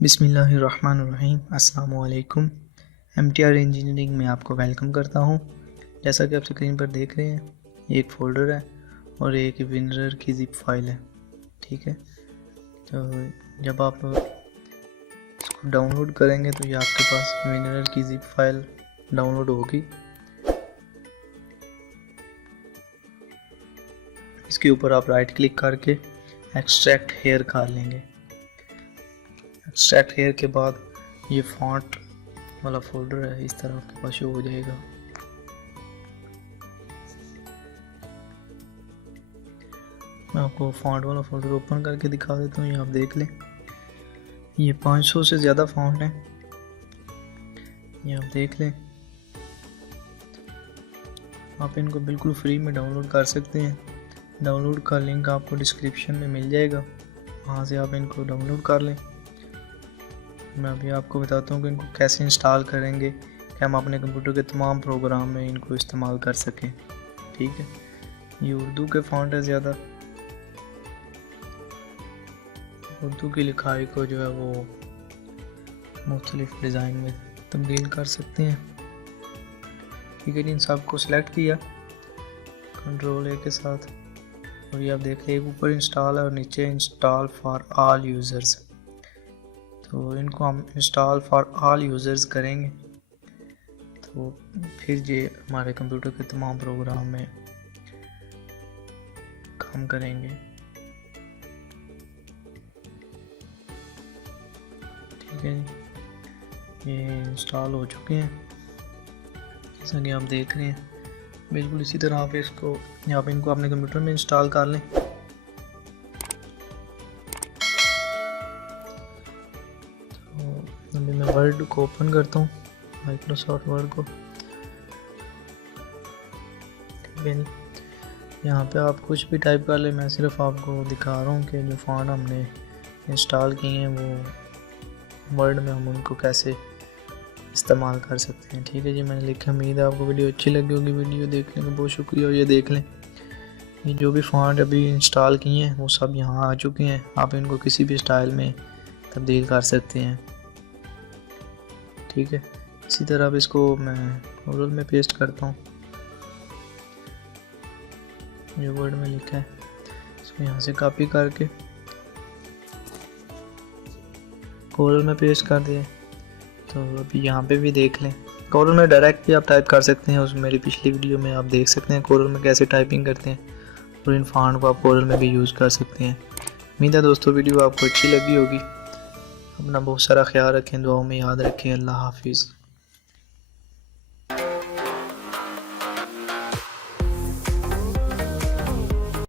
बिस्मिल्लाहिर्रहमानिर्रहीम। अस्सलाम वालेकुम। MTR इंजीनियरिंग में आपको वेलकम करता हूँ। जैसा कि आप स्क्रीन पर देख रहे हैं, ये एक फ़ोल्डर है और एक विनर की ज़िप फाइल है। ठीक है, तो जब आप इसको डाउनलोड करेंगे तो ये आपके पास विनर की ज़िप फाइल डाउनलोड होगी। इसके ऊपर आप राइट क्लिक करके एक्सट्रैक्ट हेयर कर लेंगे। एक्सट्रैक्ट हेयर के बाद ये फॉन्ट वाला फोल्डर है, इस तरह आपके पास शो हो जाएगा। मैं आपको फॉन्ट वाला फोल्डर ओपन करके दिखा देता हूँ, ये आप देख लें। ये 500 से ज़्यादा फॉन्ट हैं, ये आप देख लें। आप इनको बिल्कुल फ्री में डाउनलोड कर सकते हैं। डाउनलोड का लिंक आपको डिस्क्रिप्शन में मिल जाएगा, वहाँ से आप इनको डाउनलोड कर लें। मैं अभी आपको बताता हूँ कि इनको कैसे इंस्टॉल करेंगे कि हम अपने कंप्यूटर के तमाम प्रोग्राम में इनको इस्तेमाल कर सकें। ठीक है, ये उर्दू के फ़ॉन्ट है ज़्यादा। उर्दू की लिखाई को जो है वो मुख्तलिफ डिज़ाइन में तब्दील कर सकते हैं। ठीक है जी, इन सब को सिलेक्ट किया कंट्रोल ए के साथ, और ये आप देख लें ऊपर इंस्टॉल है और नीचे इंस्टॉल फॉर ऑल यूज़र्स। तो इनको हम इंस्टॉल फॉर ऑल यूज़र्स करेंगे तो फिर ये हमारे कंप्यूटर के तमाम प्रोग्राम में काम करेंगे। ठीक है जी, ये इंस्टॉल हो चुके हैं जैसा कि आप देख रहे हैं। बिल्कुल इसी तरह आप इनको अपने कंप्यूटर में इंस्टॉल कर लें। अभी मैं वर्ड को ओपन करता हूँ, माइक्रोसॉफ्ट वर्ड को। ठीक है, यहाँ पे आप कुछ भी टाइप कर लें, मैं सिर्फ आपको दिखा रहा हूँ कि जो फॉन्ट हमने इंस्टॉल किए हैं वो वर्ड में हम उनको कैसे इस्तेमाल कर सकते हैं। ठीक है जी, मैंने लिखा। उम्मीद है आपको वीडियो अच्छी लगी होगी। वीडियो देखने का बहुत शुक्रिया। और ये देख लें, ये जो भी फॉन्ट अभी इंस्टॉल किए हैं वो सब यहाँ आ चुके हैं। आप इनको किसी भी स्टाइल में तब्दील कर सकते हैं। ठीक है, इसी तरह अब इसको मैं कोरल में पेस्ट करता हूँ। जो वर्ड में लिखा है इसको यहाँ से कॉपी करके कोरल में पेस्ट कर दिए। तो अभी यहाँ पे भी देख लें, कोरल में डायरेक्ट भी आप टाइप कर सकते हैं। उस मेरी पिछली वीडियो में आप देख सकते हैं कोरल में कैसे टाइपिंग करते हैं, और इन फॉन्ट को आप कोरल में भी यूज़ कर सकते हैं। उम्मीद है दोस्तों वीडियो आपको अच्छी लगी होगी। अपना बहुत सारा ख्याल रखें, दुआओं में याद रखें। अल्लाह हाफिज़।